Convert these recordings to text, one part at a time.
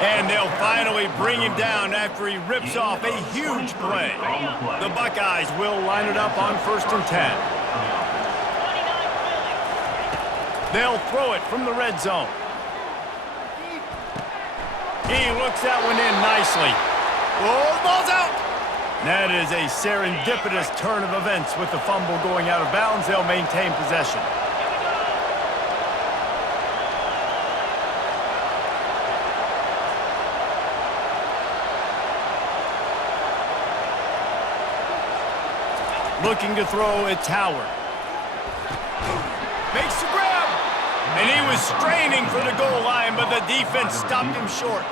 And they'll finally bring him down after he rips off a huge play. The Buckeyes will line it up on 1st and 10. They'll throw it from the red zone. He looks that one in nicely. Oh, the ball's out! That is a serendipitous turn of events with the fumble going out of bounds. They'll maintain possession. Looking to throw, it's Howard. Makes the grab. And he was straining for the goal line, but the defense stopped him short.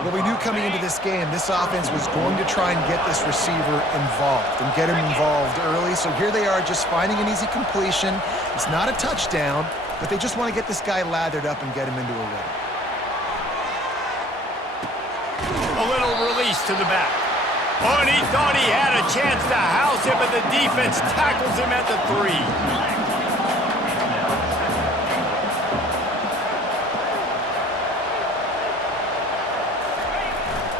Well, we knew coming into this game, this offense was going to try and get this receiver involved and get him involved early. So here they are just finding an easy completion. It's not a touchdown, but they just want to get this guy lathered up and get him into a rhythm. A little release to the back. Oh, and he thought he had a chance to house him, but the defense tackles him at the 3.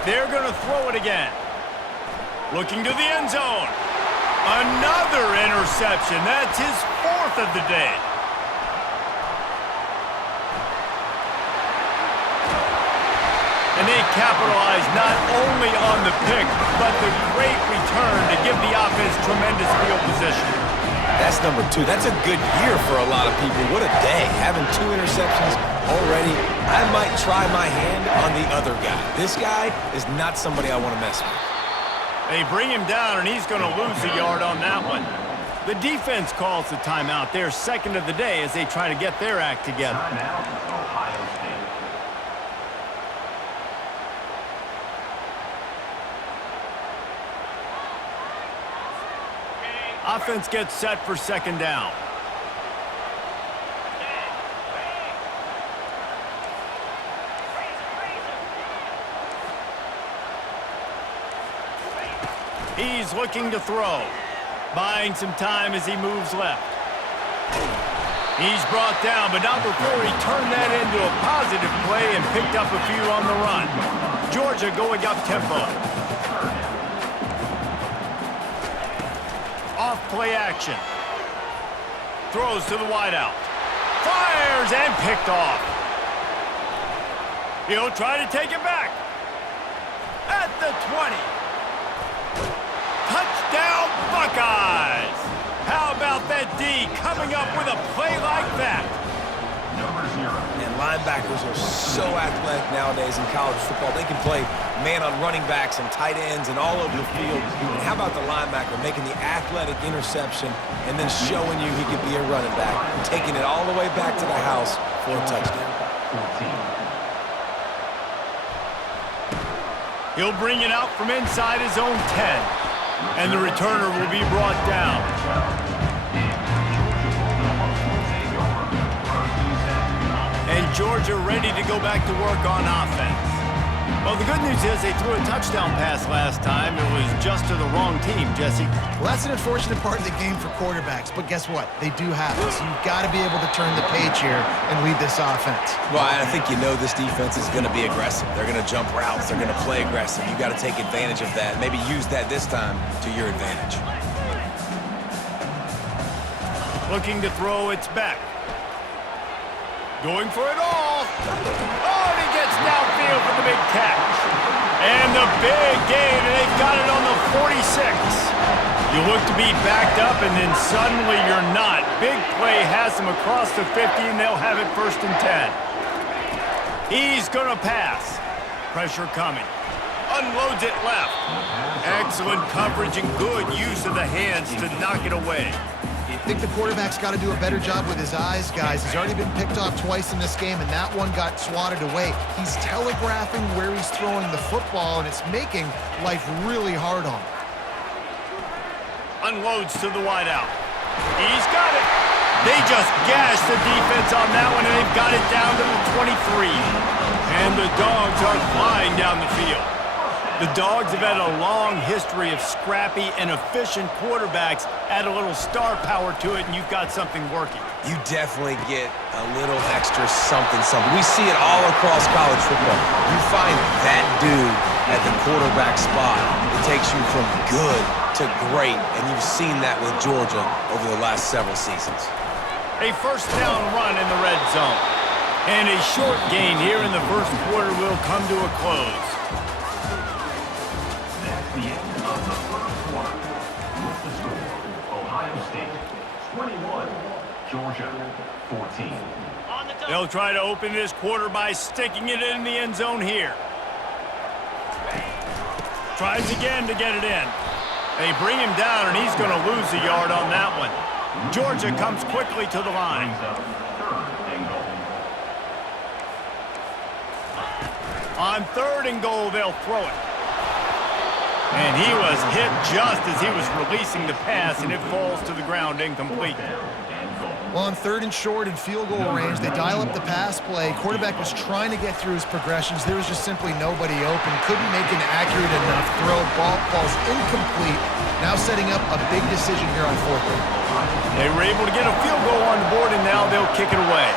They're going to throw it again. Looking to the end zone. Another interception. That's his 4th of the day. And they capitalize not only on the pick, but the great return to give the offense tremendous field position. That's number 2. That's a good year for a lot of people. What a day. Having 2 interceptions already. I might try my hand on the other guy. This guy is not somebody I want to mess with. They bring him down, and he's going to lose a yard on that one. The defense calls the timeout, their 2nd of the day, as they try to get their act together. Offense gets set for 2nd down. He's looking to throw. Buying some time as he moves left. He's brought down, but not before he turned that into a positive play and picked up a few on the run. Georgia going up tempo. Off play action. Throws to the wideout. Fires and picked off. He'll try to take it back. At the 20. Touchdown, Buckeyes! How about that D coming up with a play like that? And linebackers are so athletic nowadays in college football. They can play man on running backs and tight ends and all over the field. And how about the linebacker making the athletic interception and then showing you he could be a running back, taking it all the way back to the house for a touchdown. He'll bring it out from inside his own 10. And the returner will be brought down. And Georgia ready to go back to work on offense. Well, the good news is they threw a touchdown pass last time. It was just to the wrong team, Jesse. Well, that's an unfortunate part of the game for quarterbacks, but guess what? They do have it, so you've got to be able to turn the page here and lead this offense. Well, I think you know this defense is going to be aggressive. They're going to jump routes. They're going to play aggressive. You've got to take advantage of that. Maybe use that this time to your advantage. Looking to throw, it's back. Going for it all. Oh, and he gets downfield for the big catch. And the big gain, and they've got it on the 46. You look to be backed up, and then suddenly you're not. Big play has them across the 50, and they'll have it 1st and 10. He's going to pass. Pressure coming. Unloads it left. Excellent coverage and good use of the hands to knock it away. I think the quarterback's got to do a better job with his eyes, guys. He's already been picked off twice in this game, and that one got swatted away. He's telegraphing where he's throwing the football, and it's making life really hard on him. Unloads to the wideout. He's got it. They just gashed the defense on that one, and they've got it down to the 23. And the Dogs are flying down the field. The Dogs have had a long history of scrappy and efficient quarterbacks. Add a little star power to it, and you've got something working. You definitely get a little extra something. We see it all across college football. You find that dude at the quarterback spot. It takes you from good to great, and you've seen that with Georgia over the last several seasons. A first down run in the red zone. And a short gain here in the first quarter will come to a close. The end of the first quarter. With the score, Ohio State 21, Georgia 14. They'll try to open this quarter by sticking it in the end zone here. Tries again to get it in. They bring him down, and he's going to lose a yard on that one. Georgia comes quickly to the line. On third and goal, they'll throw it. And he was hit just as he was releasing the pass, and it falls to the ground incomplete. Well, on third and short and field goal range, they dial up the pass play. Quarterback was trying to get through his progressions. There was just simply nobody open. Couldn't make an accurate enough throw. Ball falls incomplete. Now setting up a big decision here on fourth down. They were able to get a field goal on the board, and now they'll kick it away.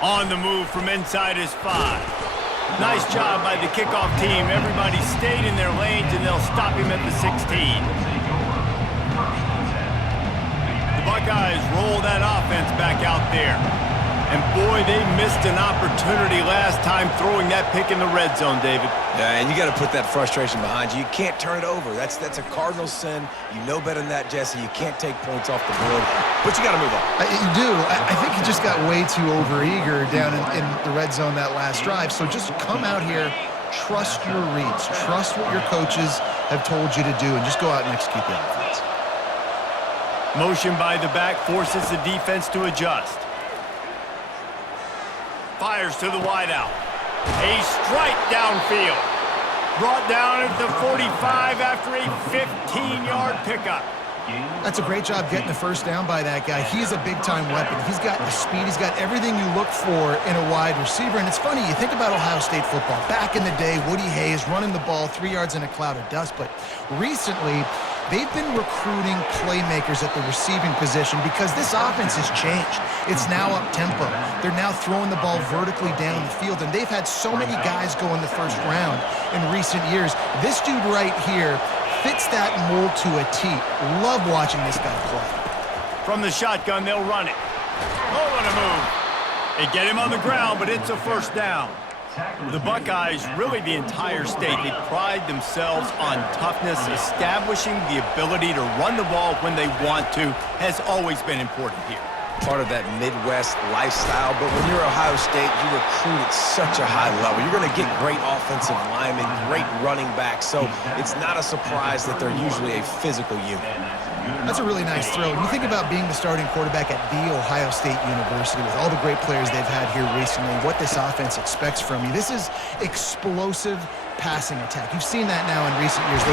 On the move from inside his 5. Nice job by the kickoff team. Everybody stayed in their lanes, and they'll stop him at the 16. The Buckeyes roll that offense back out there. And boy, they missed an opportunity last time throwing that pick in the red zone, David. Yeah, and you got to put that frustration behind you. You can't turn it over. That's a cardinal sin. You know better than that, Jesse. You can't take points off the board, but you got to move on. You do. I think he just got way too overeager down in the red zone that last drive. So just come out here, trust your reads, trust what your coaches have told you to do, and just go out and execute the offense. Motion by the back forces the defense to adjust. Fires to the wideout. A strike downfield. Brought down at the 45 after a 15-yard pickup. That's a great job getting the first down by that guy. He's a big-time weapon. He's got the speed. He's got everything you look for in a wide receiver. And it's funny, you think about Ohio State football. Back in the day, Woody Hayes running the ball 3 yards in a cloud of dust. But recently, they've been recruiting playmakers at the receiving position because this offense has changed. It's now up-tempo. They're now throwing the ball vertically down the field, and they've had so many guys go in the first round in recent years. This dude right here fits that mold to a T. Love watching this guy play. From the shotgun, they'll run it. Oh, what a move. They get him on the ground, but it's a first down. The Buckeyes, really the entire state, they pride themselves on toughness. Establishing the ability to run the ball when they want to has always been important here. Part of that Midwest lifestyle, but when you're Ohio State, you recruit at such a high level. You're going to get great offensive linemen, great running backs, so it's not a surprise that they're usually a physical unit. That's a really nice throw. When you think about being the starting quarterback at The Ohio State University with all the great players they've had here recently, what this offense expects from you, this is explosive passing attack. You've seen that now in recent years.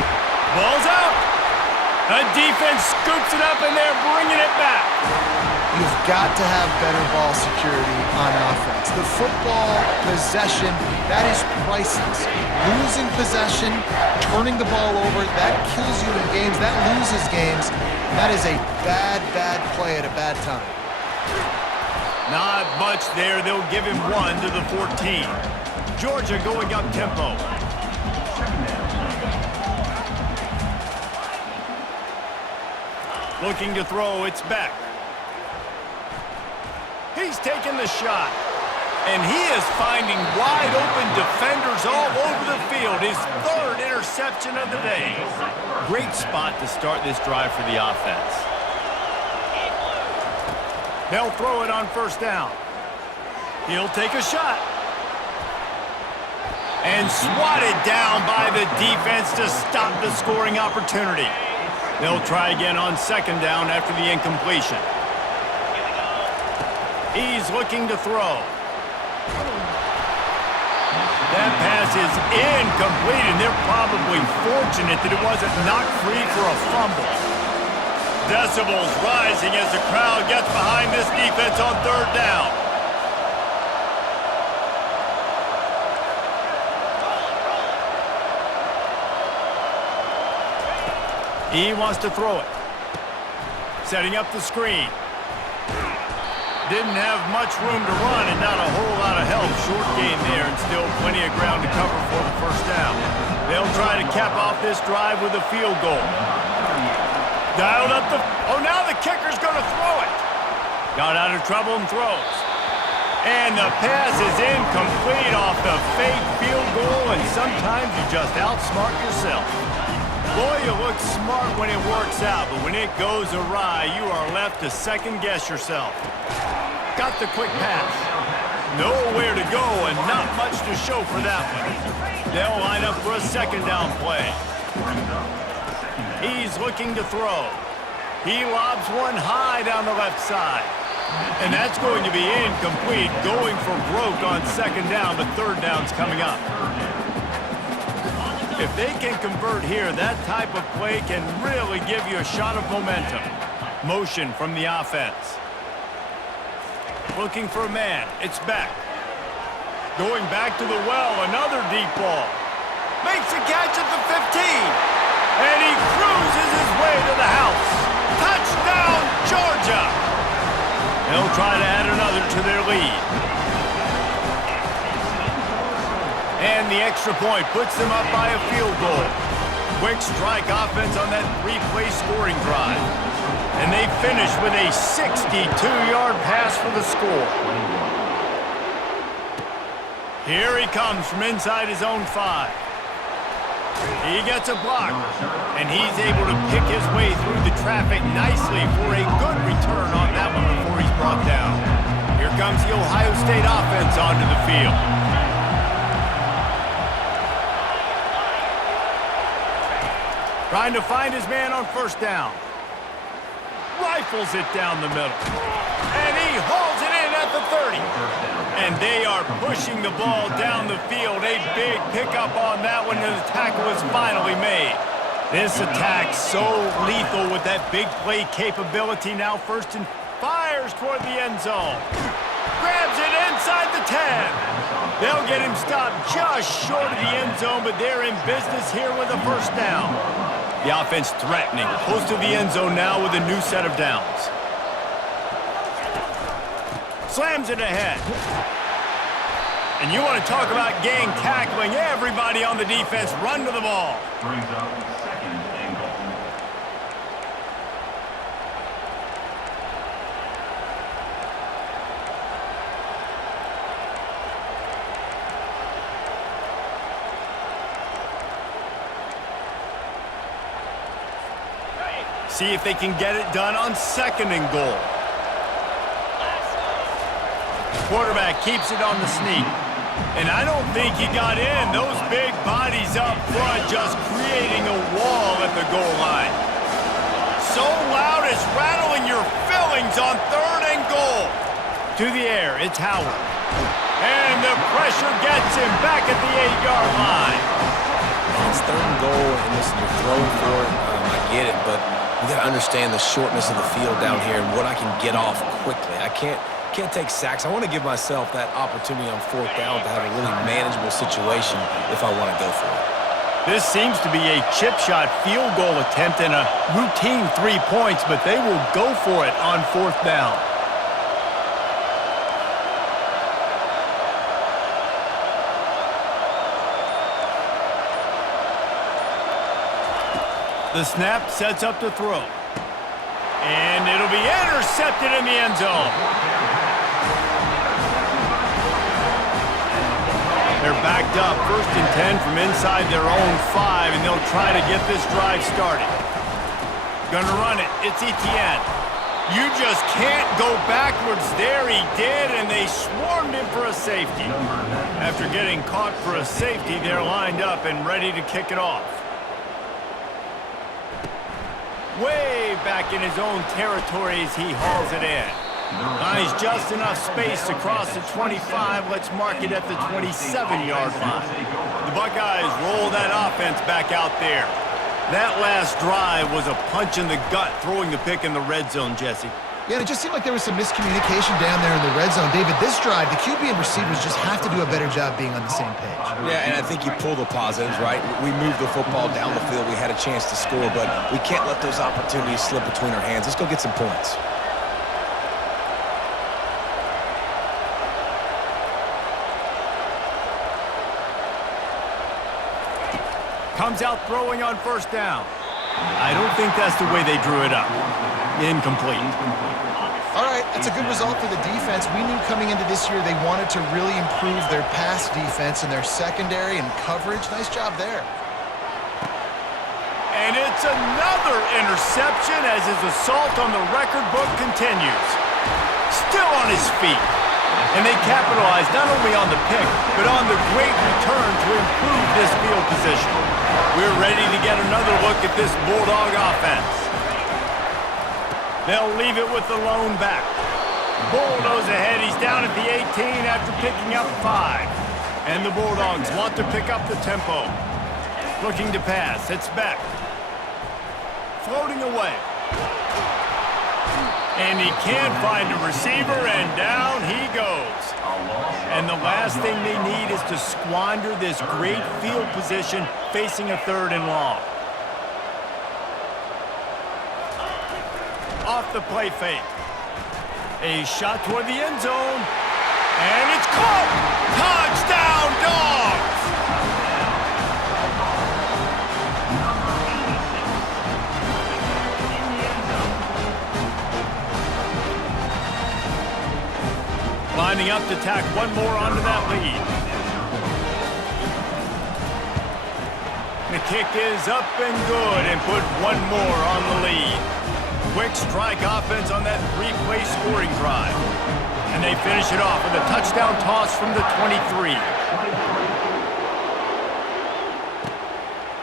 Ball's out. The defense scoops it up, and they're bringing it back. You've got to have better ball security on offense. The football possession, that is priceless. Losing possession, turning the ball over, that kills you in games, that loses games. That is a bad, bad play at a bad time. Not much there. They'll give him 1 to the 14. Georgia going up tempo. Looking to throw, it's back. He's taking the shot, and he is finding wide-open defenders all over the field. His third interception of the day. Great spot to start this drive for the offense. They'll throw it on first down. He'll take a shot. And swatted down by the defense to stop the scoring opportunity. They'll try again on second down after the incompletion. He's looking to throw. That pass is incomplete, and they're probably fortunate that it wasn't knocked free for a fumble. Decibels rising as the crowd gets behind this defense on third down. He wants to throw it. Setting up the screen. Didn't have much room to run and not a whole lot of help. Short game there and still plenty of ground to cover for the first down. They'll try to cap off this drive with a field goal. Dialed up the... Oh, now the kicker's going to throw it. Got out of trouble and throws. And the pass is incomplete off the fake field goal, and sometimes you just outsmart yourself. Boy, you look smart when it works out, but when it goes awry, you are left to second-guess yourself. Got the quick pass. Nowhere to go and not much to show for that one. They'll line up for a second down play. He's looking to throw. He lobs one high down the left side. And that's going to be incomplete, going for broke on second down, but third down's coming up. If they can convert here, that type of play can really give you a shot of momentum. Motion from the offense. Looking for a man. It's Beck. Going back to the well, another deep ball. Makes a catch at the 15. And he cruises his way to the house. Touchdown, Georgia! They'll try to add another to their lead. And the extra point puts them up by a field goal. Quick strike offense on that three-play scoring drive. And they finish with a 62-yard pass for the score. Here he comes from inside his own 5. He gets a block, and he's able to pick his way through the traffic nicely for a good return on that one before he's brought down. Here comes the Ohio State offense onto the field. Trying to find his man on first down. Rifles it down the middle. And he hauls it in at the 30. And they are pushing the ball down the field. A big pickup on that one, and the tackle is finally made. This attack so lethal with that big play capability. Now first and fires toward the end zone. Grabs it inside the 10. They'll get him stopped just short of the end zone, but they're in business here with a first down. The offense threatening, close to the end zone now with a new set of downs. Slams it ahead. And you want to talk about gang tackling. Everybody on the defense run to the ball. Brings up second and goal. See if they can get it done on second and goal. Quarterback keeps it on the sneak. And I don't think he got in. Those big bodies up front just creating a wall at the goal line. So loud it's rattling your fillings on third and goal. To the air, it's Howard. And the pressure gets him back at the 8-yard line. It's third and goal, and listen, you're throwing for it. I get it, but you got to understand the shortness of the field down here and what I can get off quickly. I can't take sacks. I want to give myself that opportunity on fourth down to have a really manageable situation if I want to go for it. This seems to be a chip shot field goal attempt and a routine 3 points, but they will go for it on fourth down. The snap sets up to throw. And it'll be intercepted in the end zone. They're backed up, 1st and 10 from inside their own 5, and they'll try to get this drive started. Gonna run it. It's Etienne. You just can't go backwards there. He did, and they swarmed him for a safety. After getting caught for a safety, they're lined up and ready to kick it off. Way back in his own territory as he hauls it in. Nice, just enough space to cross the 25. Let's mark it at the 27-yard line. The Buckeyes roll that offense back out there. That last drive was a punch in the gut, throwing the pick in the red zone, Jesse. Yeah, and it just seemed like there was some miscommunication down there in the red zone. David, this drive, the QB and receivers just have to do a better job being on the same page. Yeah, and I think you pull the positives, right? We moved the football down the field. We had a chance to score, but we can't let those opportunities slip between our hands. Let's go get some points. Comes out throwing on first down. I don't think that's the way they drew it up. Incomplete. All right, that's a good result for the defense. We knew coming into this year they wanted to really improve their pass defense and their secondary and coverage. Nice job there. And it's another interception as his assault on the record book continues. Still on his feet. And they capitalized not only on the pick, but on the great return to improve this field position. We're ready to get another look at this Bulldog offense. They'll leave it with the lone back. Bulldoze ahead. He's down at the 18 after picking up 5. And the Bulldogs want to pick up the tempo. Looking to pass. It's back. Floating away. And he can't find a receiver, and down he goes. And the last thing they need is to squander this great field position facing a 3rd and long. Off the play fake. A shot toward the end zone. And it's caught! Touchdown, Dogs! Lining up to tack one more onto that lead. The kick is up and good and put one more on the lead. Quick strike offense on that 3-play scoring drive. And they finish it off with a touchdown toss from the 23.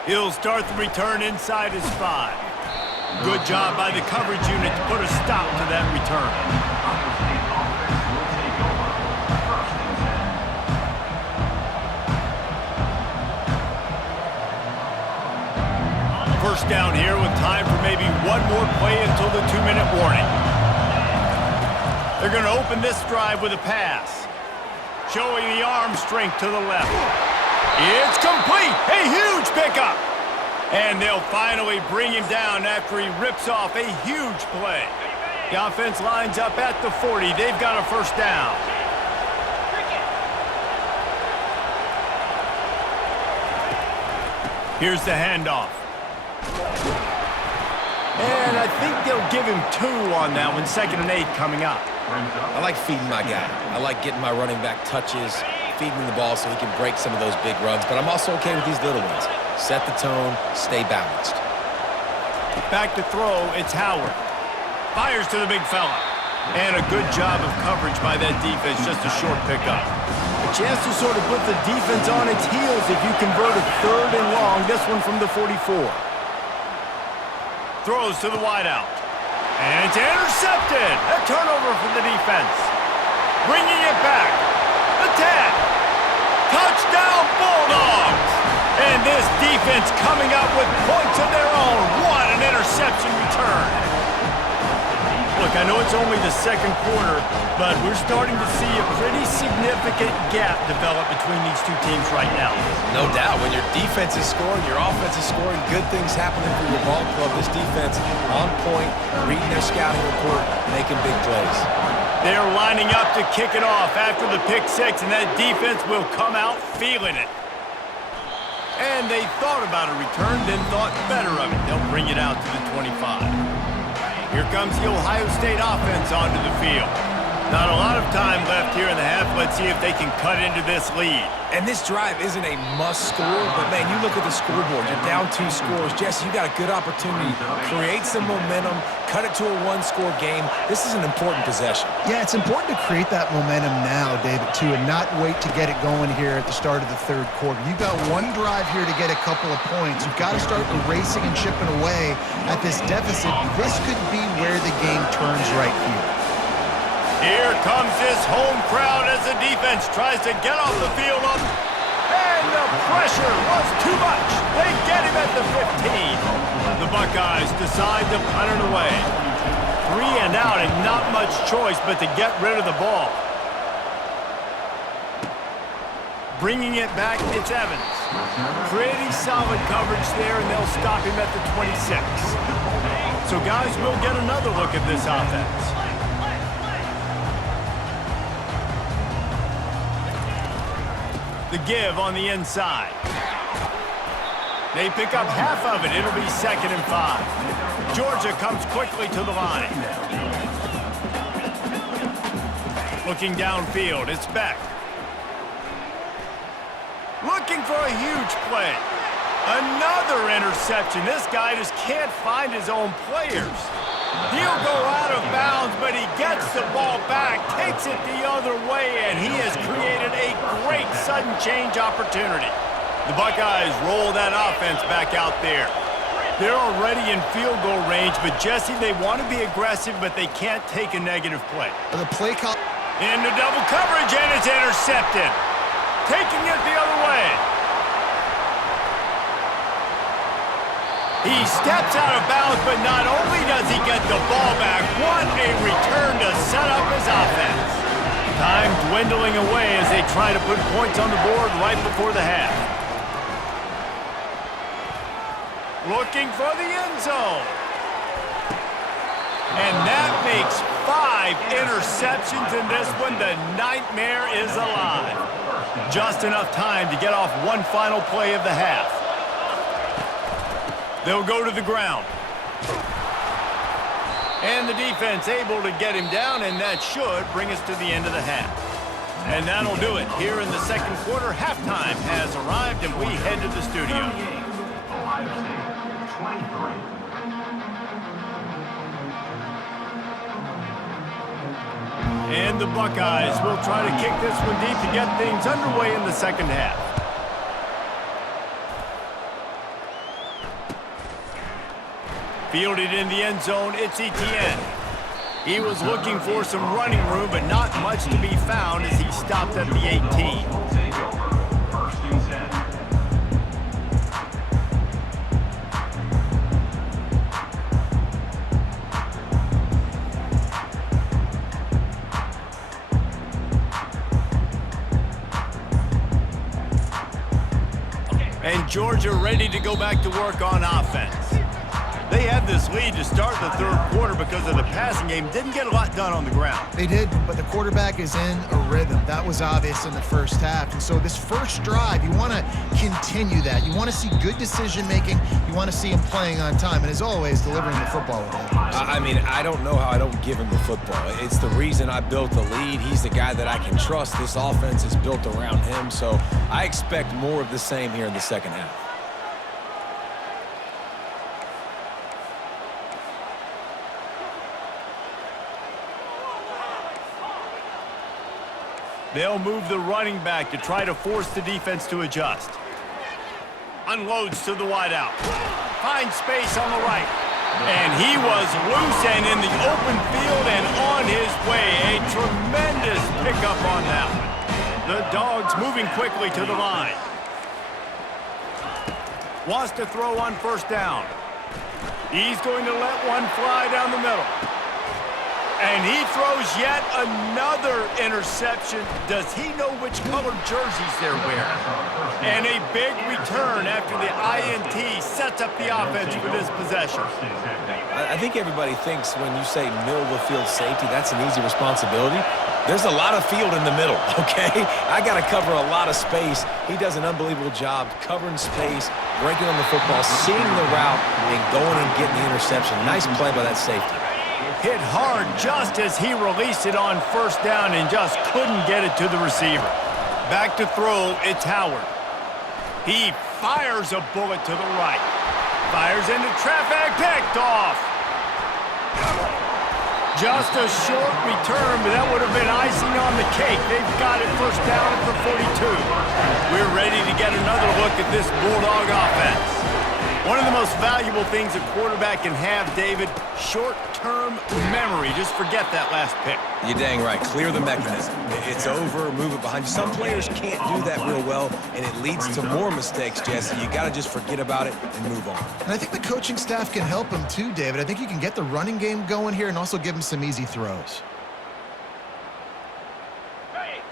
He'll start the return inside his 5. Good job by the coverage unit to put a stop to that return. First down here with time for maybe one more play until the 2-minute warning. They're going to open this drive with a pass. Showing the arm strength to the left. It's complete! A huge pickup! And they'll finally bring him down after he rips off a huge play. The offense lines up at the 40. They've got a first down. Here's the handoff. And I think they'll give him 2 on that one. 2nd and 8 coming up. I like feeding my guy. I like getting my running back touches, feeding him the ball so he can break some of those big runs. But I'm also okay with these little ones. Set the tone, stay balanced. Back to throw, it's Howard. Fires to the big fella. And a good job of coverage by that defense, just a short pickup. A chance to sort of put the defense on its heels if you convert a 3rd and long, this one from the 44. Throws to the wideout. And it's intercepted. A turnover for the defense. Bringing it back. The 10. Touchdown Bulldogs. And this defense coming up with points of their own. What an interception return. Look, I know it's only the 2nd quarter, but we're starting to see a pretty significant gap develop between these two teams right now. No doubt. When your defense is scoring, your offense is scoring, good things happening for your ball club. This defense on point, reading their scouting report, making big plays. They're lining up to kick it off after the pick 6, and that defense will come out feeling it. And they thought about a return, then thought better of it. They'll bring it out to the 25. Here comes the Ohio State offense onto the field. Not a lot of time left here in the half. Let's see if they can cut into this lead. And this drive isn't a must score, but man, you look at the scoreboard. You're down 2 scores. Jesse, you got a good opportunity. Create some momentum. Cut it to a 1-score game. This is an important possession. Yeah, it's important to create that momentum now, David, too, and not wait to get it going here at the start of the 3rd quarter. You've got one drive here to get a couple of points. You've got to start erasing and chipping away at this deficit. This could be where the game turns right here. Here comes this home crowd as the defense tries to get off the field. And the pressure was too much. They get him at the 15. The Buckeyes decide to punt it away. 3 and out and not much choice but to get rid of the ball. Bringing it back, it's Evans. Pretty solid coverage there, and they'll stop him at the 26. So, guys, we'll get another look at this offense. The give on the inside. They pick up half of it. It'll be 2nd and 5. Georgia comes quickly to the line. Looking downfield, it's Beck. Looking for a huge play. Another interception. This guy just can't find his own players. He'll go out of bounds, but he gets the ball back, takes it the other way, and he has created a great sudden change opportunity. The Buckeyes roll that offense back out there. They're already in field goal range, but Jesse, they want to be aggressive, but they can't take a negative play. The play call into double coverage, and it's intercepted. Taking it the other way. He steps out of bounds, but not only does he get the ball back, what a return to set up his offense. Time dwindling away as they try to put points on the board right before the half. Looking for the end zone. And that makes 5 interceptions in this one. The nightmare is alive. Just enough time to get off one final play of the half. They'll go to the ground. And the defense able to get him down, and that should bring us to the end of the half. And that'll do it. Here in the second quarter, halftime has arrived, and we head to the studio. Ohio State, 23. And the Buckeyes will try to kick this one deep to get things underway in the second half. Fielded in the end zone, it's Etienne. He was looking for some running room, but not much to be found as he stopped at the 18. First and 10. And Georgia ready to go back to work on offense. They had this lead to start the third quarter because of the passing game. Didn't get a lot done on the ground. they did, but the quarterback is in a rhythm. That was obvious in the first half. And so this first drive, you want to continue that. You want to see good decision-making. You want to see him playing on time. And as always, delivering the football with him. I mean, I don't know how I don't give him the football. It's the reason I built the lead. He's the guy that I can trust. This offense is built around him, so I expect more of the same here in the second half. They'll move the running back to try to force the defense to adjust. Unloads to the wideout. Finds space on the right. And he was loose and in the open field and on his way. A tremendous pickup on that one. The Dogs moving quickly to the line. Wants to throw on first down. He's going to let one fly down the middle. And he throws yet another interception. Does he know which colored jerseys they're wearing? And a big return after the INT sets up the offense for this possession. I think everybody thinks when you say middle of the field safety, that's an easy responsibility. There's a lot of field in the middle, okay? I got to cover a lot of space. He does an unbelievable job covering space, breaking on the football, seeing the route, and going and getting the interception. Nice play by that safety. Hit hard just as he released it on first down and just couldn't get it to the receiver. Back to throw, it's Howard. He fires a bullet to the right. Fires into traffic, picked off. Just a short return, but that would have been icing on the cake. They've got it first down at the 42. We're ready to get another look at this Bulldog offense. One of the most valuable things a quarterback can have, David, Short-term memory. Just forget that last pick. You're dang right. Clear the mechanism. It's over, move it behind you. Some players can't do that real well, and it leads to more mistakes, Jesse. You got to just forget about it and move on. And I think the coaching staff can help him too, David. I think you can get the running game going here and also give him some easy throws.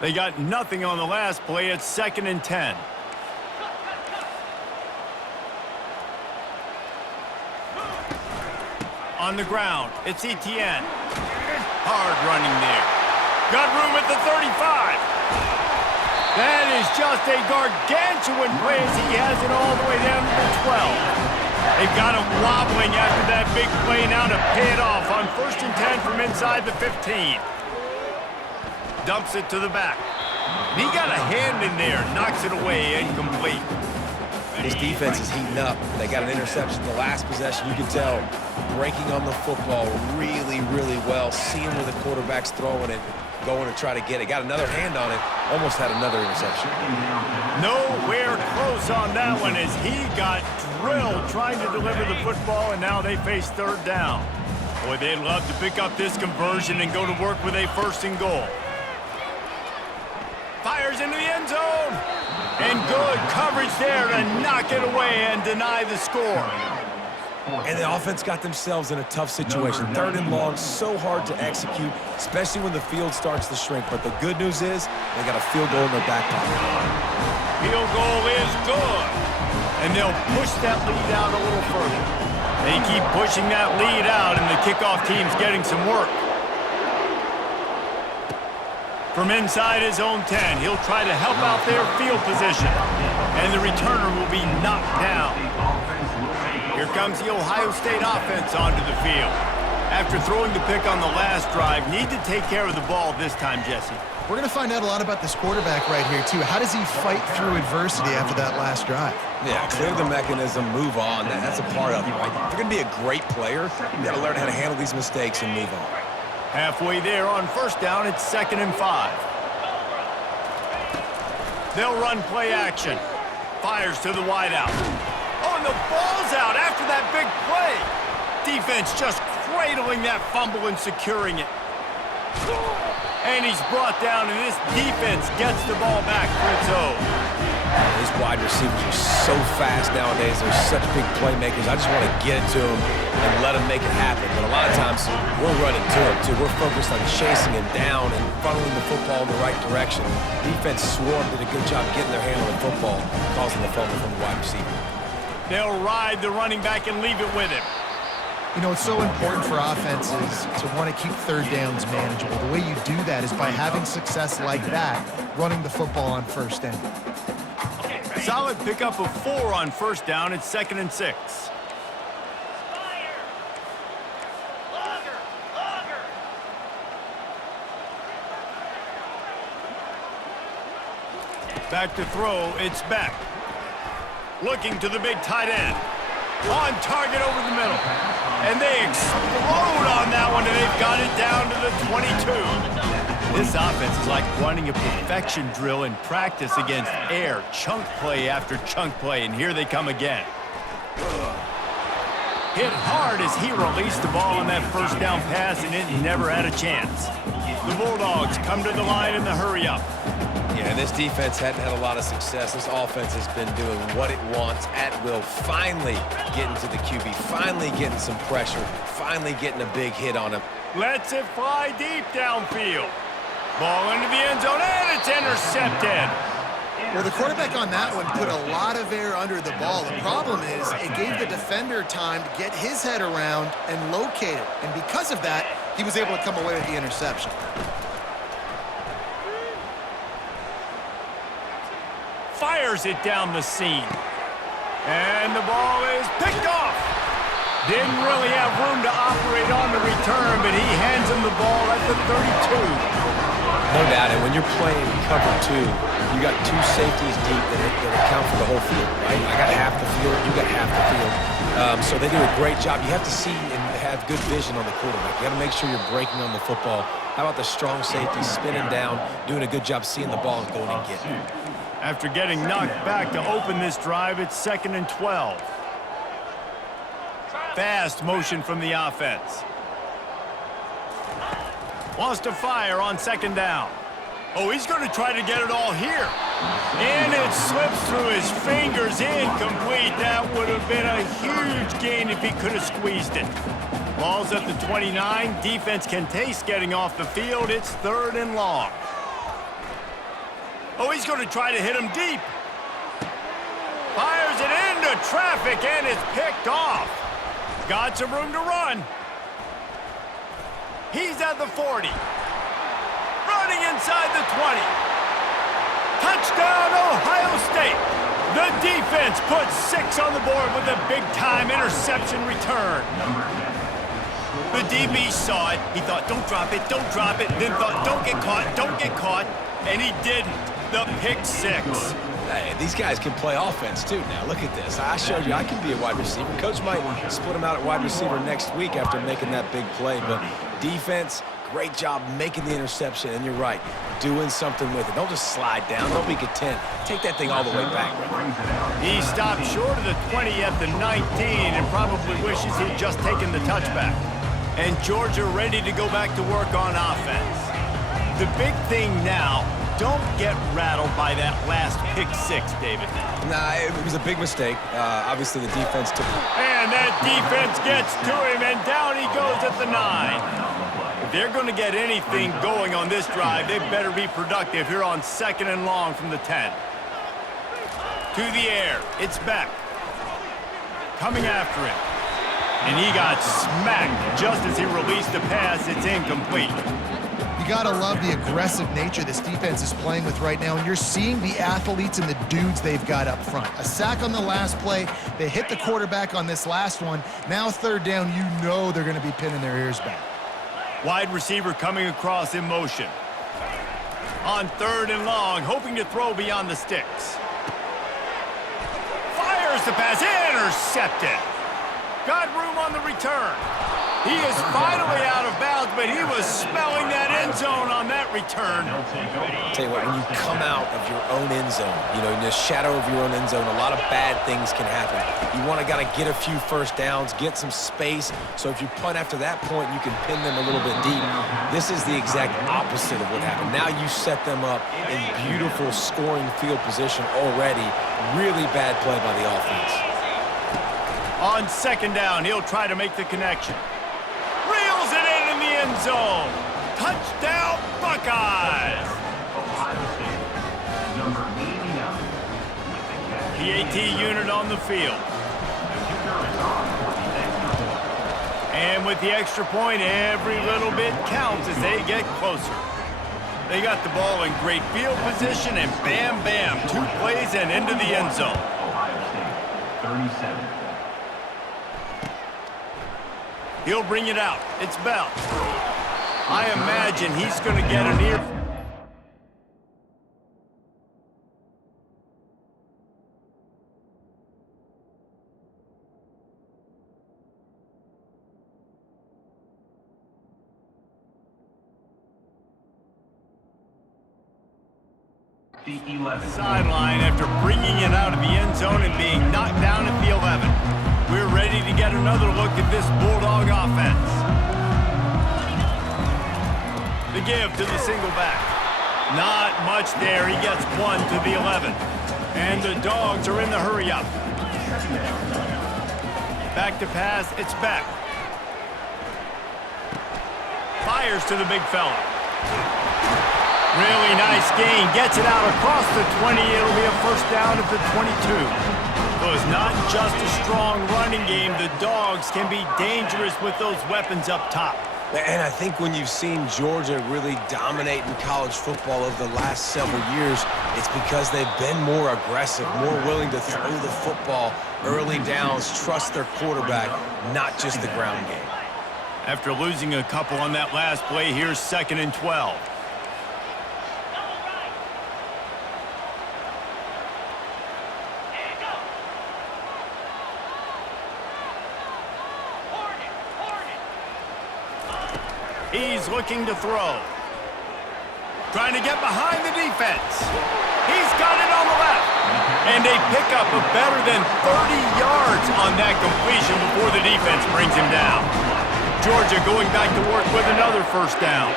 They got nothing on the last play. It's 2nd and 10. On the ground, it's Etienne. Hard running there. Got room at the 35. That is just a gargantuan play as he has it all the way down to the 12. They've got him wobbling after that big play now to pay it off on 1st and 10 from inside the 15. Dumps it to the back. And he got a hand in there, knocks it away, incomplete. His defense is heating up. They got an interception the last possession. You can tell breaking on the football really, really well. Seeing where the quarterback's throwing it, going to try to get it. Got another hand on it. Almost had another interception. Nowhere close on that one as he got drilled trying to deliver the football, and now they face 3rd down. Boy, they'd love to pick up this conversion and go to work with a 1st and goal. Fires into the end zone. And good coverage there to knock it away and deny the score. And the offense got themselves in a tough situation. 3rd and long, so hard to execute, especially when the field starts to shrink. But the good news is they got a field goal in their back pocket. Field goal is good. And they'll push that lead out a little further. They keep pushing that lead out, and the kickoff team's getting some work. From inside his own 10, he'll try to help out their field position. And the returner will be knocked down. Here comes the Ohio State offense onto the field. After throwing the pick on the last drive, need to take care of the ball this time, Jesse. We're going to find out a lot about this quarterback right here, too. How does he fight through adversity after that last drive? Yeah, clear the mechanism, move on. That's a part of it, right? If you're going to be a great player, you got to learn how to handle these mistakes and move on. Halfway there on 1st down, it's 2nd and 5. They'll run play action. Fires to the wideout. Oh, and the ball's out after that big play. Defense just cradling that fumble and securing it. And he's brought down, and this defense gets the ball back for its own. These wide receivers are so fast nowadays. They're such big playmakers. I just want to get it to them and let them make it happen. But a lot of times, we're running to them, too. We're focused on chasing him down and funneling the football in the right direction. Defense swarmed, did a good job getting their hand on the football, causing the fumble from the wide receiver. They'll ride the running back and leave it with him. You know, it's so important for offenses to want to keep 3rd downs manageable. The way you do that is by having success like that, running the football on 1st down. Solid pickup of 4 on 1st down. It's 2nd and 6. Back to throw. It's Beck. Looking to the big tight end. On target over the middle. And they explode on that one, and they've got it down to the 22. This offense is like running a perfection drill in practice against air. Chunk play after chunk play, and here they come again. Hit hard as he released the ball on that 1st down pass, and it never had a chance. The Bulldogs come to the line in the hurry-up. Yeah, and this defense hadn't had a lot of success. This offense has been doing what it wants at will. Finally getting to the QB, finally getting some pressure, finally getting a big hit on him. Lets it fly deep downfield. Ball into the end zone, and it's intercepted. Well, the quarterback on that one put a lot of air under the ball. The problem is it gave the defender time to get his head around and locate it. And because of that, he was able to come away with the interception. Fires it down the seam. And the ball is picked off. Didn't really have room to operate on the return, but he hands him the ball at the 32. No doubt, and when you're playing cover 2, you got 2 safeties deep that account for the whole field, right? I got half the field, you got half the field. So they do a great job. You have to see and have good vision on the quarterback. You got to make sure you're breaking on the football. How about the strong safety spinning down, doing a good job seeing the ball and going and getting it. After getting knocked back to open this drive, it's 2nd and 12. Fast motion from the offense. Wants to fire on second down. Oh, he's going to try to get it all here. And it slips through his fingers, incomplete. That would have been a huge gain if he could have squeezed it. Ball's at the 29. Defense can taste getting off the field. It's 3rd and long. Oh, he's going to try to hit him deep. Fires it into traffic, and it's picked off. Got some room to run. He's at the 40. Running inside the 20. Touchdown, Ohio State. The defense puts 6 on the board with a big-time interception return. The DB saw it. He thought, don't drop it, don't drop it. Then thought, don't get caught. And he didn't. The pick 6. Hey, these guys can play offense, too. Now, look at this. I showed you I can be a wide receiver. Coach might split him out at wide receiver next week after making that big play. But defense, great job making the interception. And you're right, doing something with it. Don't just slide down. Don't be content. Take that thing all the way back. He stopped short of the 20 at the 19 and probably wishes he'd just taken the touchback. And Georgia ready to go back to work on offense. The big thing now, don't get rattled by that last pick 6, David. Nah, it was a big mistake. Obviously, the defense took it. And that defense gets to him, and down he goes at the 9. If they're going to get anything going on this drive, they better be productive here on 2nd and long from the 10. To the air. It's Beck. Coming after him. And he got smacked just as he released the pass. It's incomplete. You got to love the aggressive nature this defense is playing with right now, and you're seeing the athletes and the dudes they've got up front. A sack on the last play. They hit the quarterback on this last one. Now 3rd down, you know they're going to be pinning their ears back. Wide receiver coming across in motion. On 3rd and long, hoping to throw beyond the sticks. Fires the pass, intercepted. Got room on the return. He is finally out of bounds, but he was smelling that end zone on that return. Tell you what, when you come out of your own end zone, you know, in the shadow of your own end zone, a lot of bad things can happen. You want to get a few first downs, get some space, so if you punt after that point, you can pin them a little bit deep. This is the exact opposite of what happened. Now you set them up in beautiful scoring field position already. Really bad play by the offense. On 2nd down, he'll try to make the connection. Reels it in the end zone. Touchdown, Buckeyes. Number 89. PAT unit on the field. And with the extra point, every little bit counts as they get closer. They got the ball in great field position, and bam, bam, 2 plays and into the end zone. Ohio State, 37. He'll bring it out. It's Bell. I imagine he's going to get an ear. The 11. Sideline after bringing it out of the end zone and being knocked down at the 11. We're ready to get another look at this Bulldog offense. The give to the single back. Not much there. He gets 1 to the 11. And the Dogs are in the hurry up. Back to pass. It's Beck. Fires to the big fella. Really nice gain. Gets it out across the 20. It'll be a first down at the 22. So it's not just a strong running game. The Dogs can be dangerous with those weapons up top. And I think when you've seen Georgia really dominate in college football over the last several years, it's because they've been more aggressive, more willing to throw the football, early downs, trust their quarterback, not just the ground game. After losing a couple on that last play, here's 2nd and 12. He's looking to throw. Trying to get behind the defense. He's got it on the left. And And a pickup of better than 30 yards on that completion before the defense brings him down. Georgia going back to work with another first down.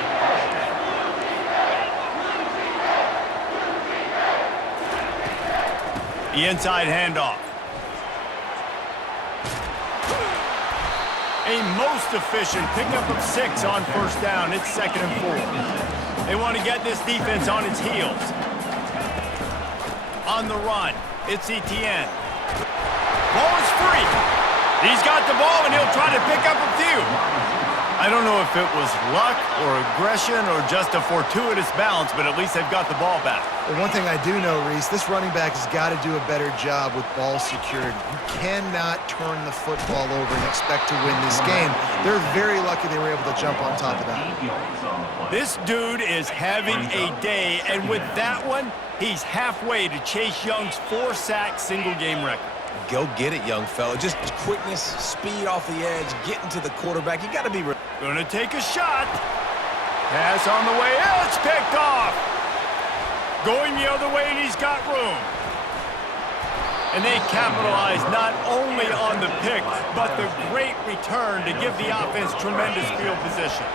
The inside handoff. A most efficient pickup of 6 on first down. It's 2nd and 4. They want to get this defense on its heels. On the run, it's Etienne. Ball is free. He's got the ball, and he'll try to pick up a few. I don't know if it was luck or aggression or just a fortuitous bounce, but at least they've got the ball back. Well, one thing I do know, Reese, this running back has got to do a better job with ball security. You cannot turn the football over and expect to win this game. They're very lucky they were able to jump on top of that. This dude is having a day, and with that one, he's halfway to Chase Young's 4-sack single-game record. Go get it, young fella. Just quickness, speed off the edge, getting to the quarterback. You got to be... Gonna take a shot. Pass on the way. It's picked off. Going the other way, and he's got room. And they capitalize not only on the pick, but the great return to give the offense tremendous field position.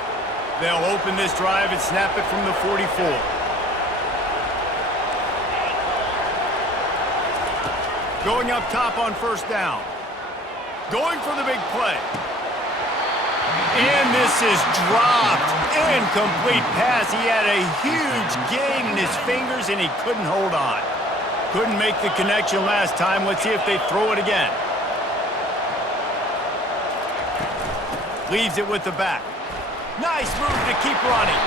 They'll open this drive and snap it from the 44. Going up top on first down. Going for the big play. And this is dropped. Incomplete pass. He had a huge gain in his fingers, and he couldn't hold on. Couldn't make the connection last time. Let's see if they throw it again. Leaves it with the back. Nice move to keep running.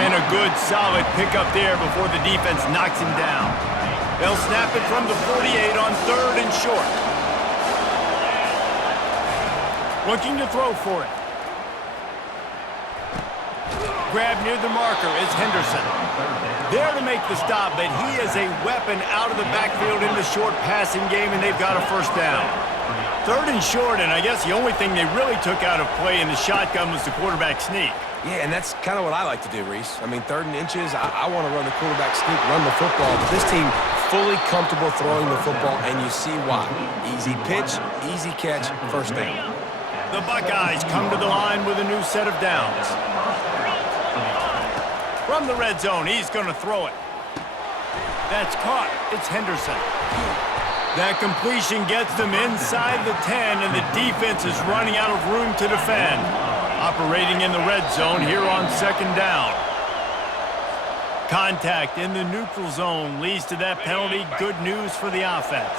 And a good, solid pickup there before the defense knocks him down. They'll snap it from the 48 on 3rd and short. Looking to throw for it. Grab near the marker is Henderson. There to make the stop, but he is a weapon out of the backfield in the short passing game, and they've got a first down. 3rd and short, and I guess the only thing they really took out of play in the shotgun was the quarterback sneak. Yeah, and that's kind of what I like to do, Reese. I mean, 3rd and inches, I want to run the quarterback sneak, run the football. But this team fully comfortable throwing the football, and you see why. Easy pitch, easy catch, first down. The Buckeyes come to the line with a new set of downs. From the red zone, he's going to throw it. That's caught. It's Henderson. That completion gets them inside the 10, and the defense is running out of room to defend. Operating in the red zone here on 2nd down. Contact in the neutral zone leads to that penalty. Good news for the offense.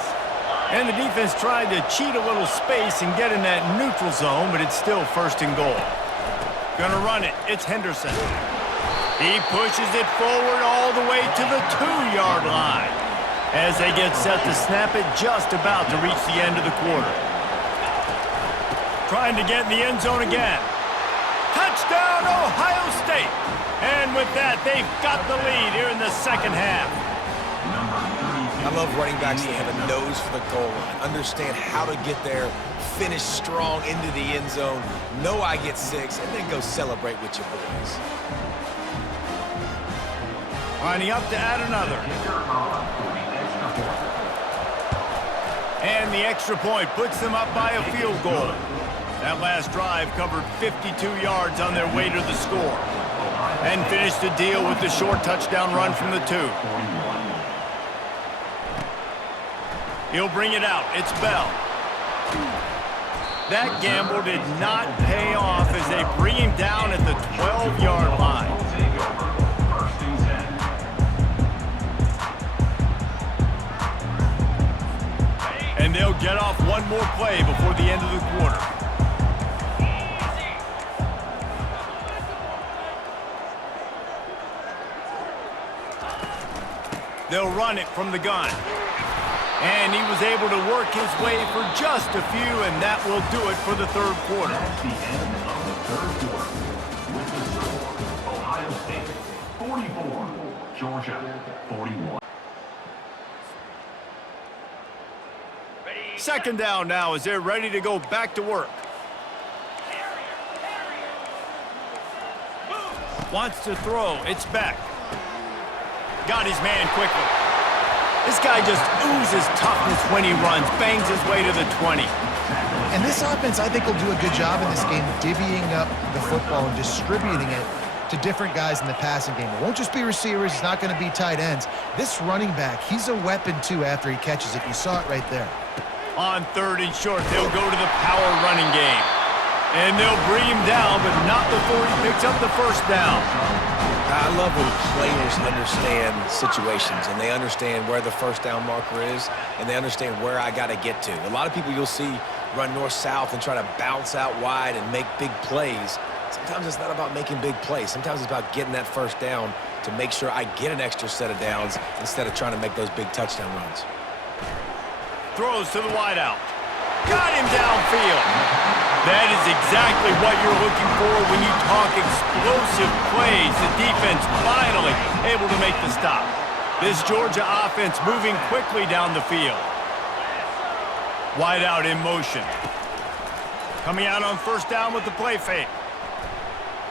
And the defense tried to cheat a little space and get in that neutral zone, but it's still 1st and goal. Gonna run it. It's Henderson. He pushes it forward all the way to the 2-yard line as they get set to snap it just about to reach the end of the quarter. Trying to get in the end zone again. Touchdown, Ohio State! And with that, they've got the lead here in the 2nd half. I love running backs that have a nose for the goal line, understand how to get there, finish strong into the end zone, know I get 6, and then go celebrate with your boys. Lining up to add another. And the extra point puts them up by a field goal. That last drive covered 52 yards on their way to the score. And finished the deal with the short touchdown run from the 2. He'll bring it out. It's Bell. That gamble did not pay off as they bring him down at the 12-yard line. And they'll get off one more play before the end of the quarter. They'll run it from the gun. And he was able to work his way for just a few, and that will do it for the 3rd quarter. That's the end of the 3rd quarter. With the score, Ohio State 44, Georgia 41. 2nd down now as they're ready to go back to work. Wants to throw. It's back. Got his man quickly. This guy just oozes toughness when he runs, bangs his way to the 20. And this offense, I think, will do a good job in this game divvying up the football and distributing it to different guys in the passing game. It won't just be receivers. It's not going to be tight ends. This running back, he's a weapon, too, after he catches it. You saw it right there. On 3rd and short, they'll go to the power running game. And they'll bring him down, but not before he picks up the first down. I love when players understand situations and they understand where the first down marker is and they understand where I got to get to. A lot of people you'll see run north-south and try to bounce out wide and make big plays. Sometimes it's not about making big plays. Sometimes it's about getting that first down to make sure I get an extra set of downs instead of trying to make those big touchdown runs. Throws to the wideout. Got him downfield. That is exactly what you're looking for when you talk explosive plays. The defense finally able to make the stop. This Georgia offense moving quickly down the field. Wideout in motion. Coming out on first down with the play fake.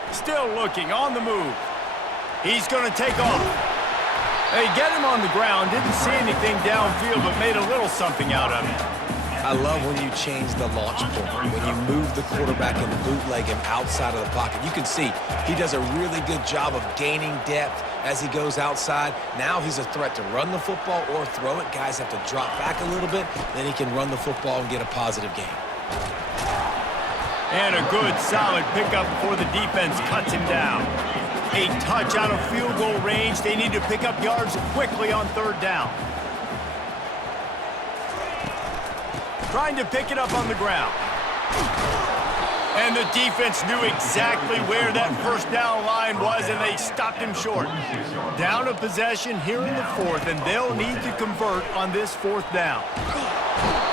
Still looking on the move. He's going to take off. They get him on the ground. Didn't see anything downfield, but made a little something out of it. I love when you change the launch point, when you move the quarterback and bootleg him outside of the pocket. You can see he does a really good job of gaining depth as he goes outside. Now he's a threat to run the football or throw it. Guys have to drop back a little bit, then he can run the football and get a positive gain. And a good, solid pickup before the defense cuts him down. A touch out of field goal range. They need to pick up yards quickly on 3rd down. Trying to pick it up on the ground. And the defense knew exactly where that first down line was, and they stopped him short. Down a possession here in the 4th, and they'll need to convert on this 4th down.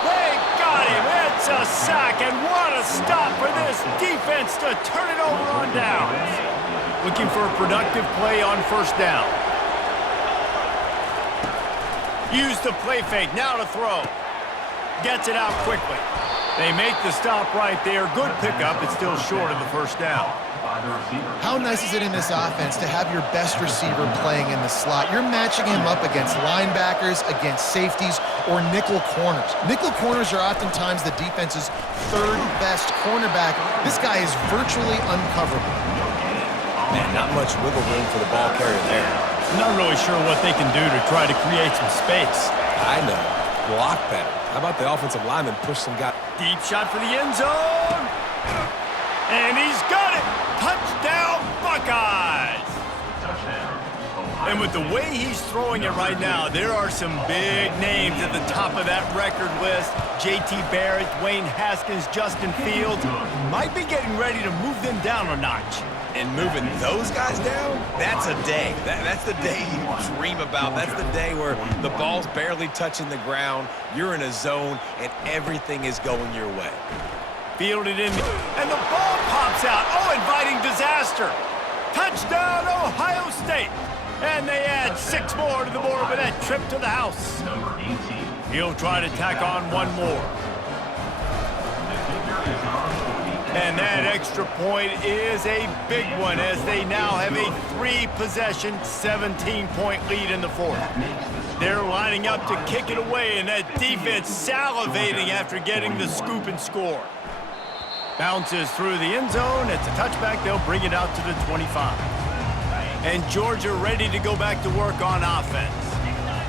They got him. It's a sack, and what a stop for this defense to turn it over on downs. Looking for a productive play on first down. Use the play fake, now to throw. Gets it out quickly. They make the stop right there. Good pickup. It's still short of the first down. How nice is it in this offense to have your best receiver playing in the slot? You're matching him up against linebackers, against safeties, or nickel corners. Nickel corners are oftentimes the defense's 3rd best cornerback. This guy is virtually uncoverable. Man, not much wiggle room for the ball carrier there. I'm not really sure what they can do to try to create some space. I know. Block better. How about the offensive lineman push some guys? Deep shot for the end zone. And he's got it. Touchdown, Buckeyes. And with the way he's throwing it right now, there are some big names at the top of that record list. J.T. Barrett, Dwayne Haskins, Justin Fields. Might be getting ready to move them down a notch. And moving those guys down, that's a day. That's the day you dream about. That's the day where the ball's barely touching the ground, you're in a zone, and everything is going your way. Fielded in, and the ball pops out. Oh, inviting disaster. Touchdown, Ohio State. And they add 6 more to the board with that trip to the house. He'll try to tack on one more. And that extra point is a big one as they now have a 3-possession, 17-point lead in the 4th. They're lining up to kick it away, and that defense salivating after getting the scoop and score. Bounces through the end zone. It's a touchback. They'll bring it out to the 25. And Georgia ready to go back to work on offense.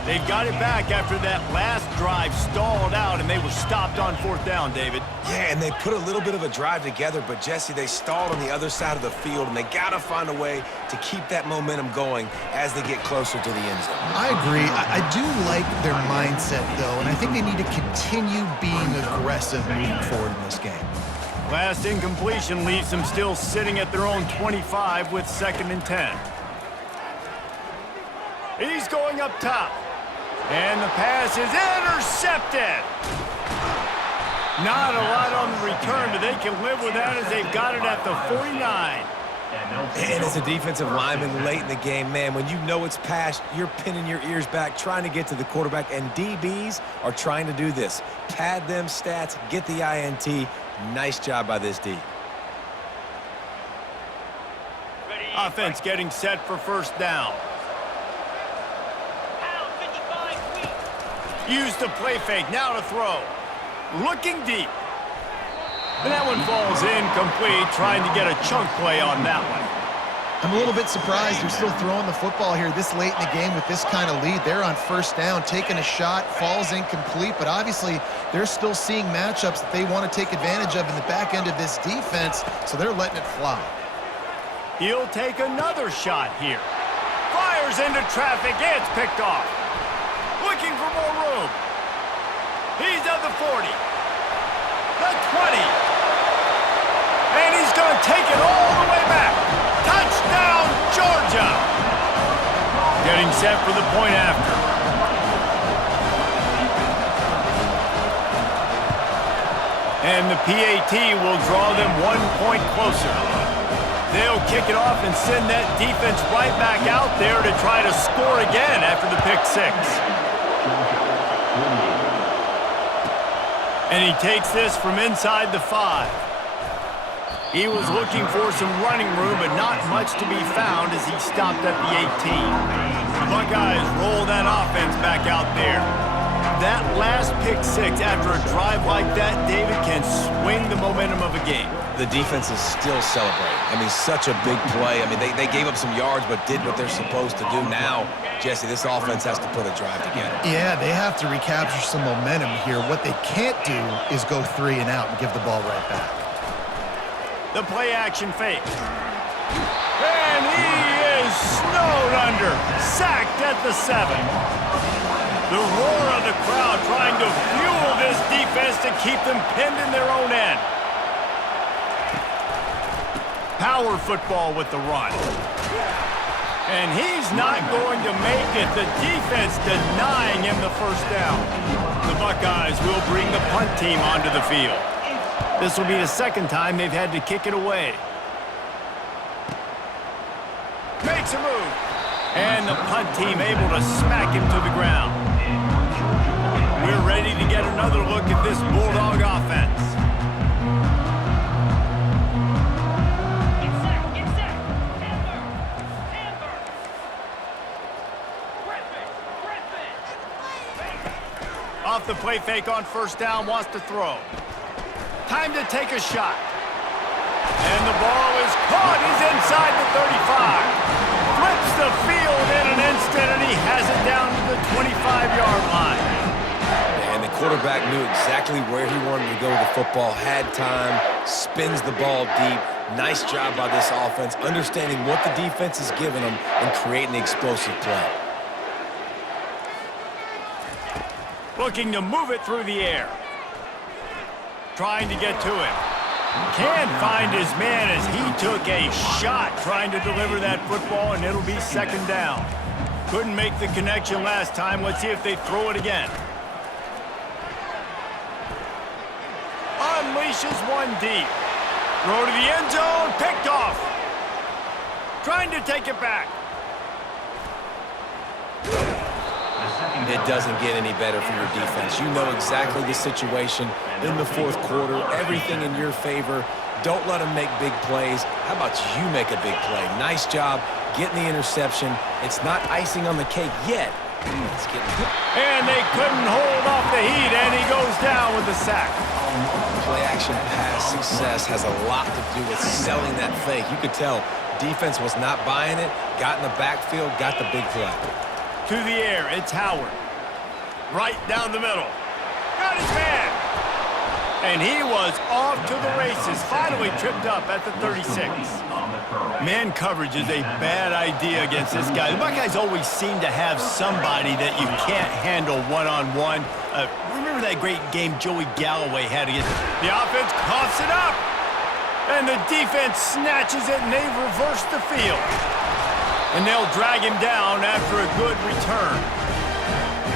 They've got it back after that last drive stalled out, and they were stopped on 4th down, David. Yeah, and they put a little bit of a drive together, but, Jesse, they stalled on the other side of the field, and they got to find a way to keep that momentum going as they get closer to the end zone. I agree. I do like their mindset, though, and I think they need to continue being aggressive moving forward in this game. Last incompletion leaves them still sitting at their own 25 with 2nd and 10. He's going up top. And the pass is intercepted. Not a lot on the return, but they can live with that as they've got it at the 49. And as a defensive lineman late in the game, man, when you know it's past, you're pinning your ears back, trying to get to the quarterback, and DBs are trying to do this. Pad them stats, get the INT. Nice job by this D. Offense getting set for first down. Use the play fake, now to throw. Looking deep. And that one falls incomplete, trying to get a chunk play on that one. I'm a little bit surprised you're still throwing the football here this late in the game with this kind of lead. They're on first down, taking a shot, falls incomplete, but obviously they're still seeing matchups that they want to take advantage of in the back end of this defense, so they're letting it fly. He'll take another shot here. Fires into traffic, it's picked off. Looking for more room. He's at the 40, the 20, and he's going to take it all the way back. Touchdown, Georgia! Getting set for the point after. And the PAT will draw them 1 point closer. They'll kick it off and send that defense right back out there to try to score again after the pick six. And he takes this from inside the 5. He was looking for some running room, but not much to be found as he stopped at the 18. The Buckeyes roll that offense back out there. That last pick six after a drive like that, David, can swing the momentum of a game. The defense is still celebrating. I mean, such a big play. I mean, they gave up some yards, but did what they're supposed to do. Now, Jesse, this offense has to put a drive together. Yeah, they have to recapture some momentum here. What they can't do is go 3 and out and give the ball right back. The play-action fake. And he is snowed under. Sacked at the 7. The roar of the crowd trying to fuel this defense to keep them pinned in their own end. Power football with the run. And he's not going to make it. The defense denying him the first down. The Buckeyes will bring the punt team onto the field. This will be the second time they've had to kick it away. Makes a move. And the punt team able to smack him to the ground. We're ready to get another look at this Bulldog offense. Off the play fake on first down, wants to throw. Time to take a shot. And the ball is caught. He's inside the 35. Flips the field in an instant, and he has it down to the 25-yard line. And the quarterback knew exactly where he wanted to go with the football, had time, spins the ball deep. Nice job by this offense, understanding what the defense is giving them and creating the explosive play. Looking to move it through the air. Trying to get to him. Can't find his man as he took a shot trying to deliver that football, and it'll be second down. Couldn't make the connection last time. Let's see if they throw it again. Unleashes one deep. Throw to the end zone. Picked off. Trying to take it back. It doesn't get any better for your defense. You know exactly the situation in the fourth quarter, everything in your favor. Don't let them make big plays. How about you make a big play? Nice job getting the interception. It's not icing on the cake yet. It's getting good. And they couldn't hold off the heat, and he goes down with the sack. Play-action pass success has a lot to do with selling that fake. You could tell defense was not buying it, got in the backfield, got the big play. To the air, it's Howard. Right down the middle. Got his man. And he was off to the races. Finally tripped up at the 36. Man coverage is a bad idea against this guy. The Buckeyes always seem to have somebody that you can't handle one-on-one. Remember that great game Joey Galloway had against... The offense coughs it up. And the defense snatches it, and they reverse the field. And they'll drag him down after a good return.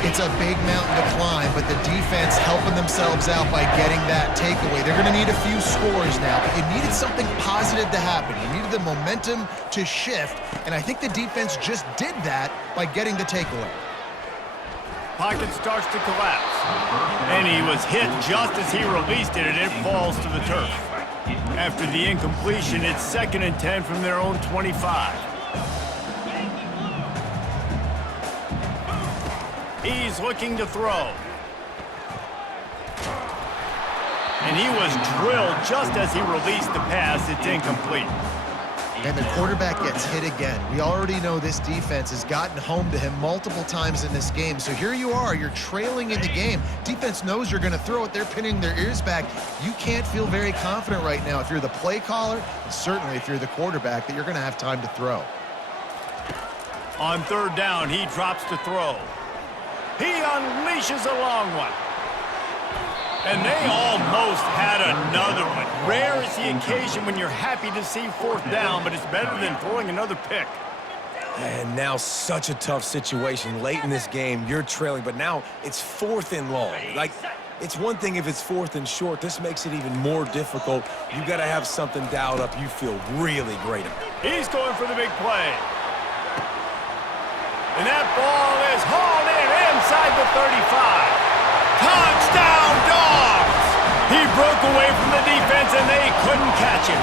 It's a big mountain to climb, but the defense helping themselves out by getting that takeaway. They're going to need a few scores now, but you needed something positive to happen. You needed the momentum to shift, and I think the defense just did that by getting the takeaway. Pocket starts to collapse, and he was hit just as he released it, and it falls to the turf. After the incompletion, it's 2nd and 10 from their own 25. He's looking to throw. And he was drilled just as he released the pass. It's incomplete. And the quarterback gets hit again. We already know this defense has gotten home to him multiple times in this game. So here you are, you're trailing in the game. Defense knows you're going to throw it. They're pinning their ears back. You can't feel very confident right now if you're the play caller, and certainly if you're the quarterback, that you're going to have time to throw. On third down, he drops to throw. He unleashes a long one. And they almost had another one. Rare is the occasion when you're happy to see fourth down, but it's better than throwing another pick. And now such a tough situation. Late in this game, you're trailing, but now it's 4th and long. Like, it's one thing if it's 4th and short. This makes it even more difficult. You got to have something dialed up you feel really great about. He's going for the big play. And that ball is hauled in inside the 35. Touchdown, Dogs! He broke away from the defense, and they couldn't catch him.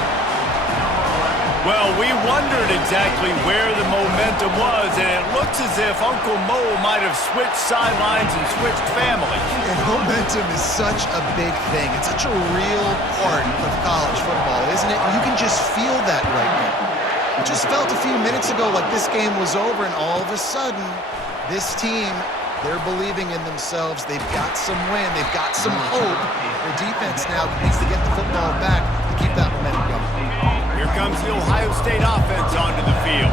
Well, we wondered exactly where the momentum was, and it looks as if Uncle Mo might have switched sidelines and switched families. And momentum is such a big thing. It's such a real part of college football, isn't it? You can just feel that right now. It just felt a few minutes ago like this game was over, and all of a sudden, this team, they're believing in themselves. They've got some wind. They've got some hope. Their defense now needs to get the football back to keep that momentum going. Here comes the Ohio State offense onto the field.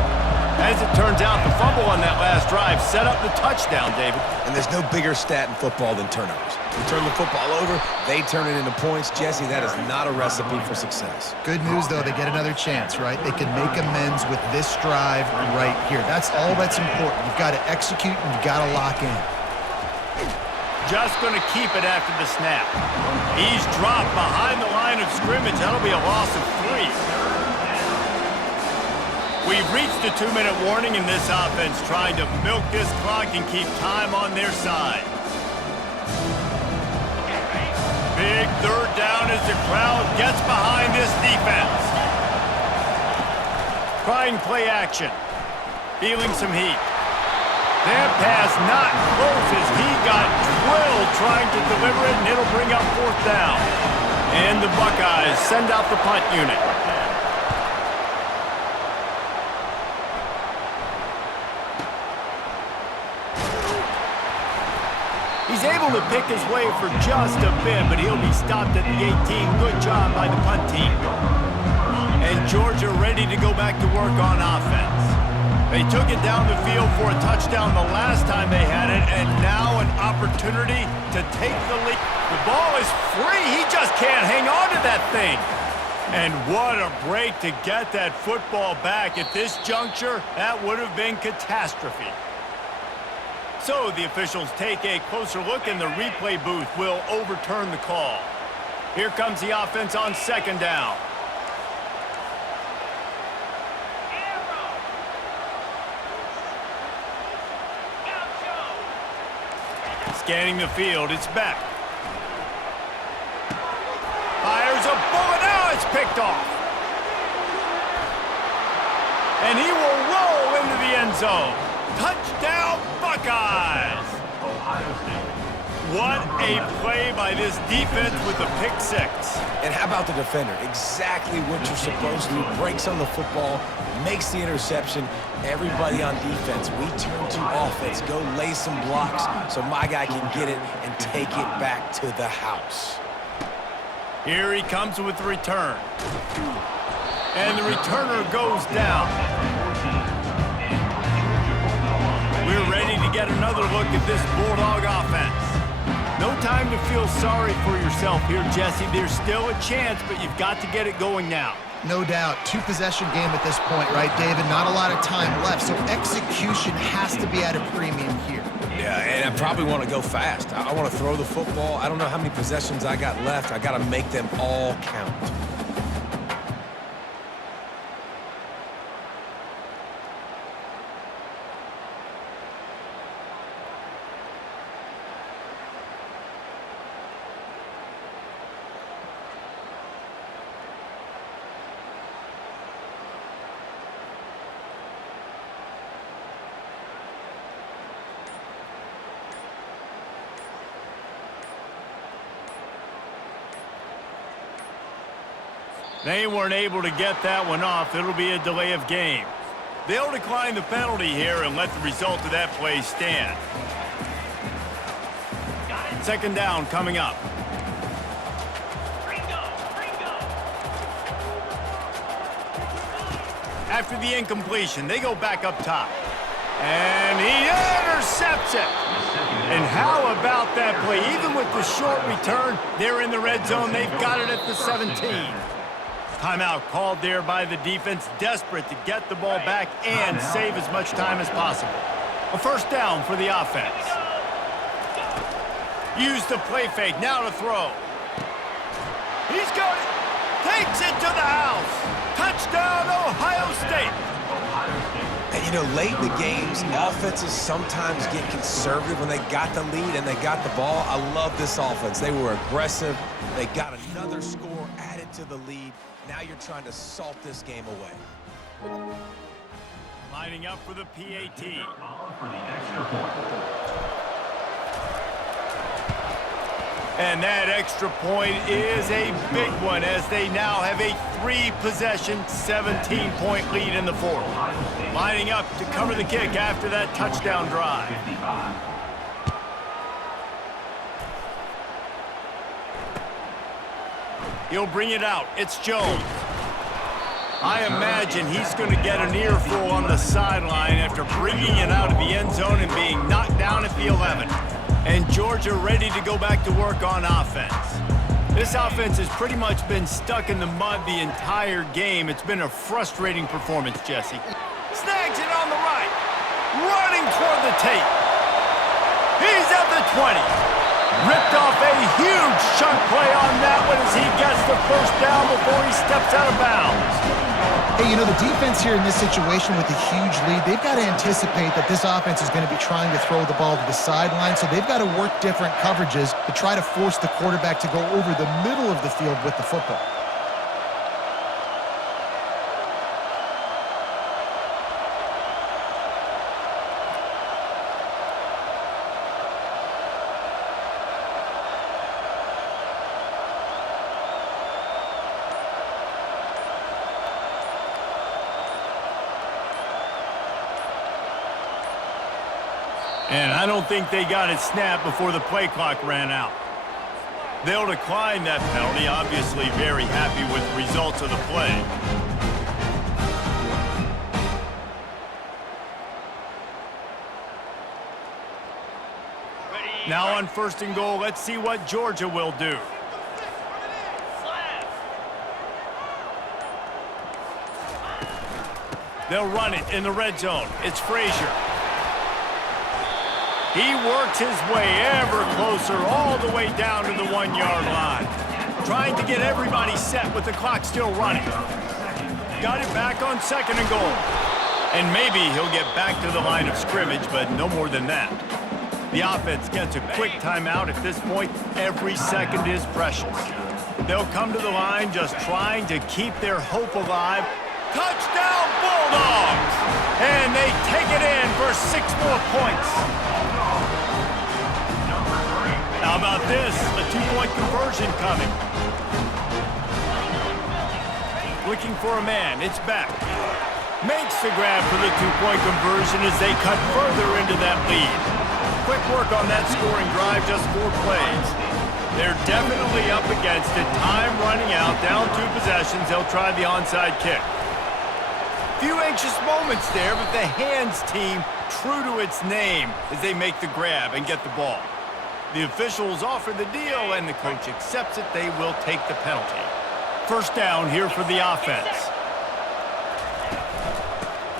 As it turns out, the fumble on that last drive set up the touchdown, David. And there's no bigger stat in football than turnovers. You turn the football over, they turn it into points. Jesse, that is not a recipe for success. Good news, though, they get another chance, right? They can make amends with this drive right here. That's all that's important. You've got to execute and you've got to lock in. Just going to keep it after the snap. He's dropped behind the line of scrimmage. That'll be a loss of 3. We've reached the 2-minute warning in this offense, trying to milk this clock and keep time on their side. Big third down as the crowd gets behind this defense. Trying play action. Feeling some heat. That pass not close as he got drilled trying to deliver it, and it'll bring up fourth down. And the Buckeyes send out the punt unit. He's able to pick his way for just a bit, but he'll be stopped at the 18. Good job by the punt team. And Georgia ready to go back to work on offense. They took it down the field for a touchdown the last time they had it, and now an opportunity to take the lead. The ball is free. He just can't hang on to that thing. And what a break to get that football back. At this juncture, that would have been catastrophe. So the officials take a closer look, and the replay booth will overturn the call. Here comes the offense on second down. Scanning the field, it's back. Fires a bullet, now it's picked off. And he will roll into the end zone. Touchdown, Buckeyes! What a play by this defense with a pick 6. And how about the defender? Exactly what you're supposed to do. Breaks on the football, makes the interception. Everybody on defense, we turn to offense. Go lay some blocks so my guy can get it and take it back to the house. Here he comes with the return. And the returner goes down. We're ready to get another look at this Bulldog offense. No time to feel sorry for yourself here, Jesse. There's still a chance, but you've got to get it going now. No doubt. 2-possession game at this point, right, David? Not a lot of time left, so execution has to be at a premium here. Yeah, and I probably want to go fast. I want to throw the football. I don't know how many possessions I got left. I got to make them all count. They weren't able to get that one off. It'll be a delay of game. They'll decline the penalty here and let the result of that play stand. Second down coming up. After the incompletion, they go back up top. And he intercepts it. And how about that play? Even with the short return, they're in the red zone. They've got it at the 17. Timeout called there by the defense, desperate to get the ball back and save as much time as possible. A first down for the offense. Use the play fake, now to throw. He's got it. Takes it to the house. Touchdown, Ohio State. And, you know, late in the games, offenses sometimes get conservative when they got the lead and they got the ball. I love this offense. They were aggressive. They got another score added to the lead. Now you're trying to salt this game away. Lining up for the PAT. For the extra point. And that extra point is a big one as they now have a 3-possession, 17-point lead in the fourth. Lining up to cover the kick after that touchdown drive. He'll bring it out. It's Jones. I imagine he's going to get an earful on the sideline after bringing it out of the end zone and being knocked down at the 11. And Georgia ready to go back to work on offense. This offense has pretty much been stuck in the mud the entire game. It's been a frustrating performance, Jesse. Snags it on the right. Running toward the tape. He's at the 20. Ripped off a huge chunk play on that one as he gets the first down before he steps out of bounds. Hey, you know, the defense here in this situation with a huge lead, they've got to anticipate that this offense is going to be trying to throw the ball to the sideline, so they've got to work different coverages to try to force the quarterback to go over the middle of the field with the football. And I don't think they got it snapped before the play clock ran out. They'll decline that penalty, obviously very happy with the results of the play. Now on first and goal, let's see what Georgia will do. They'll run it in the red zone. It's Frazier. He works his way ever closer all the way down to the 1-yard line. Trying to get everybody set with the clock still running. Got it back on second and goal. And maybe he'll get back to the line of scrimmage, but no more than that. The offense gets a quick timeout. At this point, every second is precious. They'll come to the line just trying to keep their hope alive. Touchdown Bulldogs! And they take it in for 6 more points. How about this? A 2-point conversion coming. Looking for a man. It's back. Makes the grab for the 2-point conversion as they cut further into that lead. Quick work on that scoring drive, just 4 plays. They're definitely up against it. Time running out, down 2 possessions. They'll try the onside kick. Few anxious moments there, but the hands team true to its name as they make the grab and get the ball. The officials offer the deal, and the coach accepts it. They will take the penalty. First down here for the offense.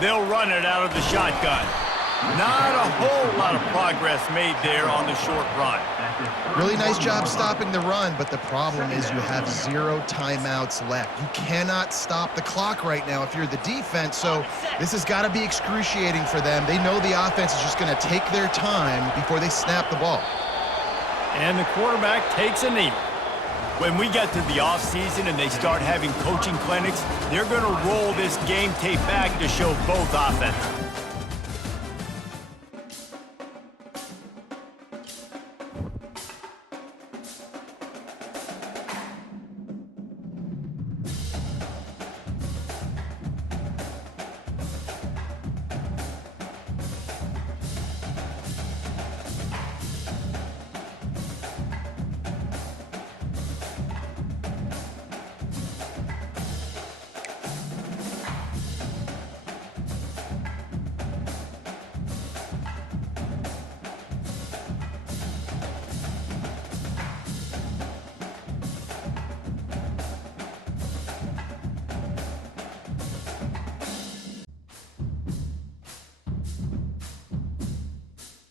They'll run it out of the shotgun. Not a whole lot of progress made there on the short run. Really nice job stopping the run, but the problem is you have 0 timeouts left. You cannot stop the clock right now if you're the defense, so this has got to be excruciating for them. They know the offense is just going to take their time before they snap the ball. And the quarterback takes a knee. When we get to the offseason and they start having coaching clinics, they're going to roll this game tape back to show both offenses.